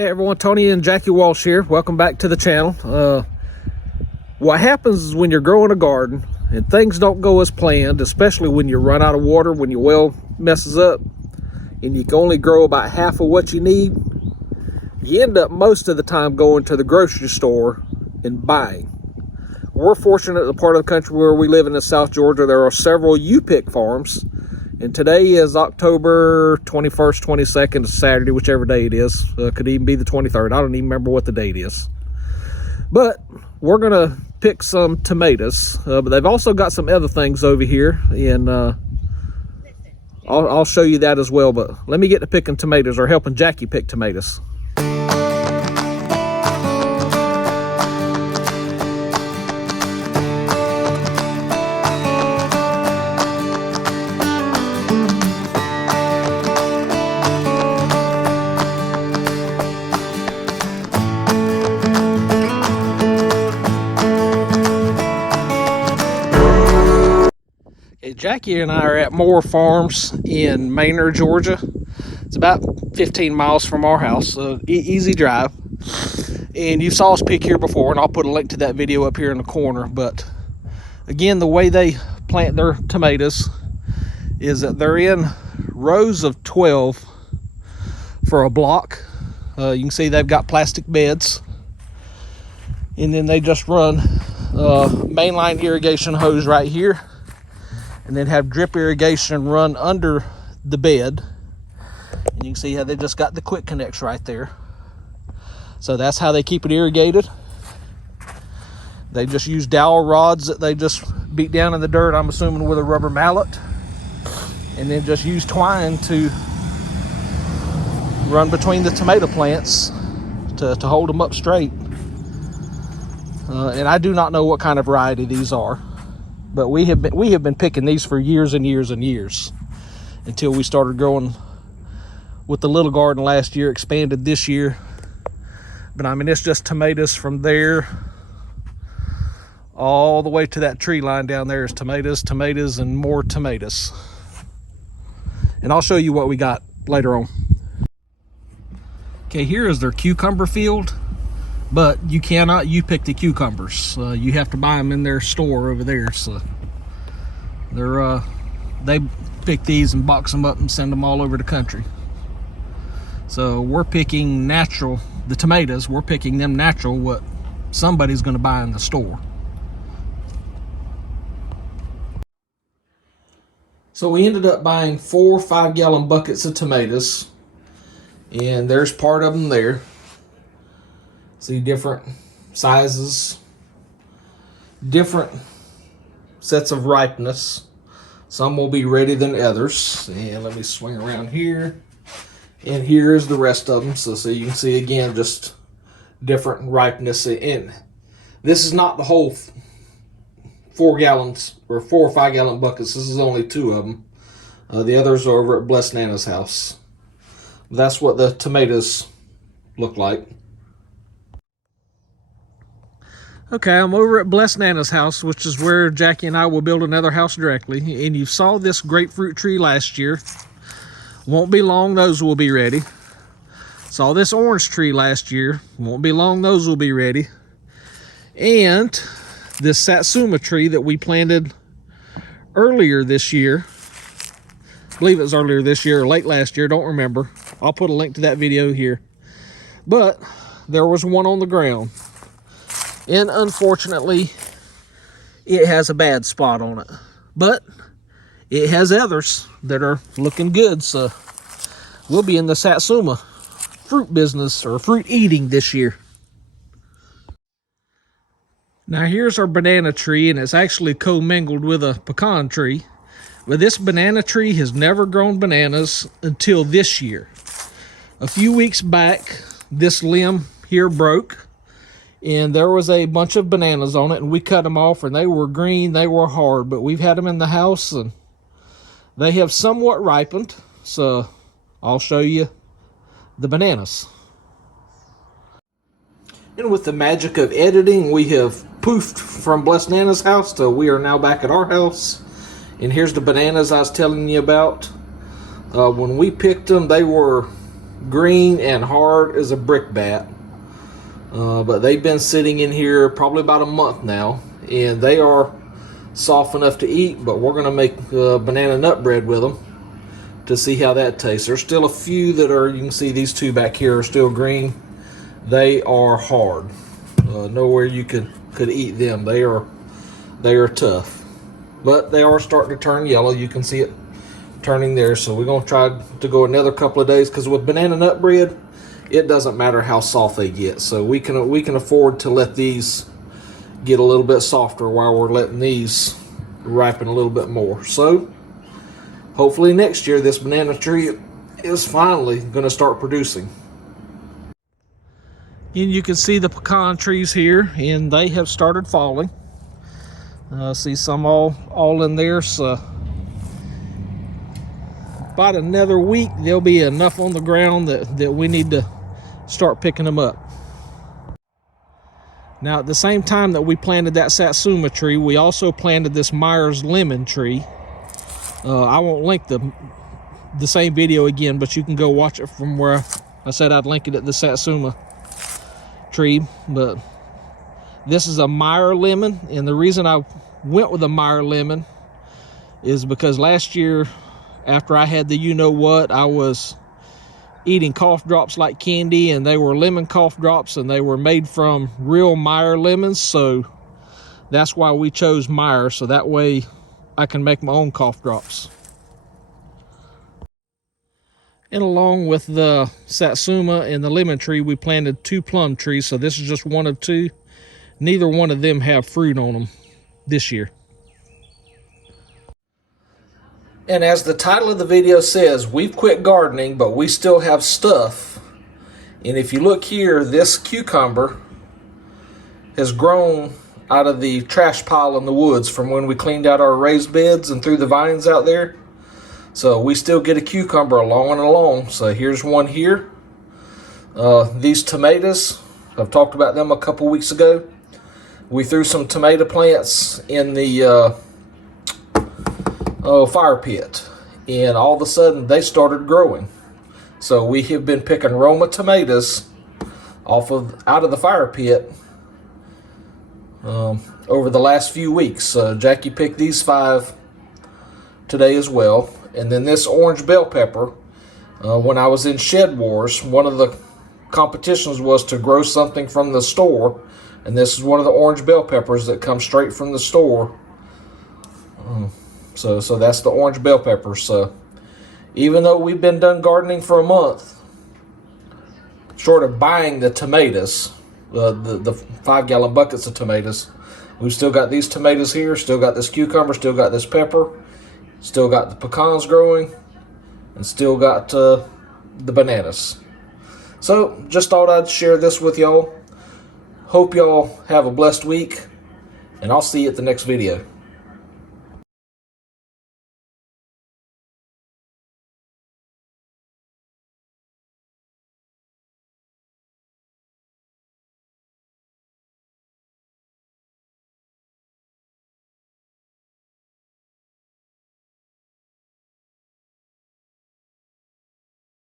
Hey everyone, Tony and Jackie Walsh here. Welcome back to the channel. What happens is when you're growing a garden and things don't go as planned, especially when you run out of water, when your well messes up and you can only grow about half of what you need, you end up most of the time going to the grocery store and buying. We're fortunate in the part of the country where we live in South Georgia, there are several U-pick farms. And today is October 21st, 22nd, Saturday, whichever day it is. Could even be the 23rd. I don't even remember what the date is. But we're going to pick some tomatoes. But they've also got some other things over here. And I'll show you that as well. But let me get to picking tomatoes, or helping Jackie pick tomatoes. Jackie and I are at Walsh Farms in Maynard, Georgia. It's about 15 miles from our house, so easy drive. And you saw us pick here before, and I'll put a link to that video up here in the corner. But again, the way they plant their tomatoes is that they're in rows of 12 for a block. You can see they've got plastic beds, and then they just run mainline irrigation hose right here, and then have drip irrigation run under the bed. And you can see how they just got the quick connects right there. So that's how they keep it irrigated. They just use dowel rods that they just beat down in the dirt, I'm assuming with a rubber mallet, and then just use twine to run between the tomato plants to hold them up straight. And I do not know what kind of variety these are, but we have been picking these for years and years and years, until we started growing with the little garden last year, expanded this year. But I mean, it's just tomatoes from there all the way to that tree line down there is tomatoes, tomatoes, and more tomatoes. And I'll show you what we got later on. Okay, here is their cucumber field, but you cannot pick the cucumbers. You have to buy them in their store over there. So they pick these and box them up and send them all over the country. So we're picking natural, the tomatoes, we're picking them natural, what somebody's going to buy in the store. So we ended up buying 4 5-gallon buckets of tomatoes, and there's part of them there. See, different sizes, different sets of ripeness. Some will be ready than others. And let me swing around here. And here's the rest of them. So you can see again, just different ripeness. And this is not the whole 4 gallons or 4 or 5 gallon buckets. This is only 2 of them. The others are over at Blessed Nana's house. That's what the tomatoes look like. Okay, I'm over at Blessed Nana's house, which is where Jackie and I will build another house directly. And you saw this grapefruit tree last year. Won't be long, those will be ready. Saw this orange tree last year. Won't be long, those will be ready. And this satsuma tree that we planted earlier this year. I believe it was earlier this year or late last year, don't remember. I'll put a link to that video here. But there was one on the ground. And unfortunately, it has a bad spot on it. But it has others that are looking good. So we'll be in the satsuma fruit business, or fruit eating, this year. Now here's our banana tree, and it's actually commingled with a pecan tree. But this banana tree has never grown bananas until this year. A few weeks back, this limb here broke, and there was a bunch of bananas on it, and we cut them off, and they were green, they were hard, but we've had them in the house, and they have somewhat ripened. So I'll show you the bananas. And with the magic of editing, we have poofed from Blessed Nana's house to we are now back at our house. And here's the bananas I was telling you about. When we picked them, they were green and hard as a brick bat. But they've been sitting in here probably about a month now, and they are soft enough to eat, but we're going to make banana nut bread with them to see how that tastes. There's still a few that are, you can see these two back here are still green. They are hard. Nowhere you could eat them. They are tough, but they are starting to turn yellow. You can see it turning there. So we're going to try to go another couple of days, because with banana nut bread, it doesn't matter how soft they get. So we can afford to let these get a little bit softer while we're letting these ripen a little bit more. So hopefully next year this banana tree is finally going to start producing. And you can see the pecan trees here, and they have started falling. See some all in there. So about another week there'll be enough on the ground that we need to start picking them up. Now, at the same time that we planted that satsuma tree, we also planted this Myers lemon tree. I won't link the same video again, but you can go watch it from where I said I'd link it at the satsuma tree. But this is a Meyer lemon, and the reason I went with a Meyer lemon is because last year, after I had the you-know-what, I was eating cough drops like candy, and they were lemon cough drops, and they were made from real Meyer lemons. So that's why we chose Meyer, so that way I can make my own cough drops. And along with the satsuma and the lemon tree, we planted 2 plum trees. So this is just one of 2. Neither one of them have fruit on them this year. And as the title of the video says, we've quit gardening, but we still have stuff. And if you look here, this cucumber has grown out of the trash pile in the woods from when we cleaned out our raised beds and threw the vines out there. So we still get a cucumber along and along. So here's one here. These tomatoes, I've talked about them a couple weeks ago. We threw some tomato plants in the fire pit, and all of a sudden they started growing. So we have been picking Roma tomatoes out of the fire pit over the last few weeks. Jackie picked these 5 today as well. And then this orange bell pepper, when I was in Shed Wars, one of the competitions was to grow something from the store, and this is one of the orange bell peppers that comes straight from the store. So that's the orange bell pepper. So even though we've been done gardening for a month, short of buying the tomatoes, the 5-gallon buckets of tomatoes, we've still got these tomatoes here, still got this cucumber, still got this pepper, still got the pecans growing, and still got the bananas. So just thought I'd share this with y'all. Hope y'all have a blessed week, and I'll see you at the next video.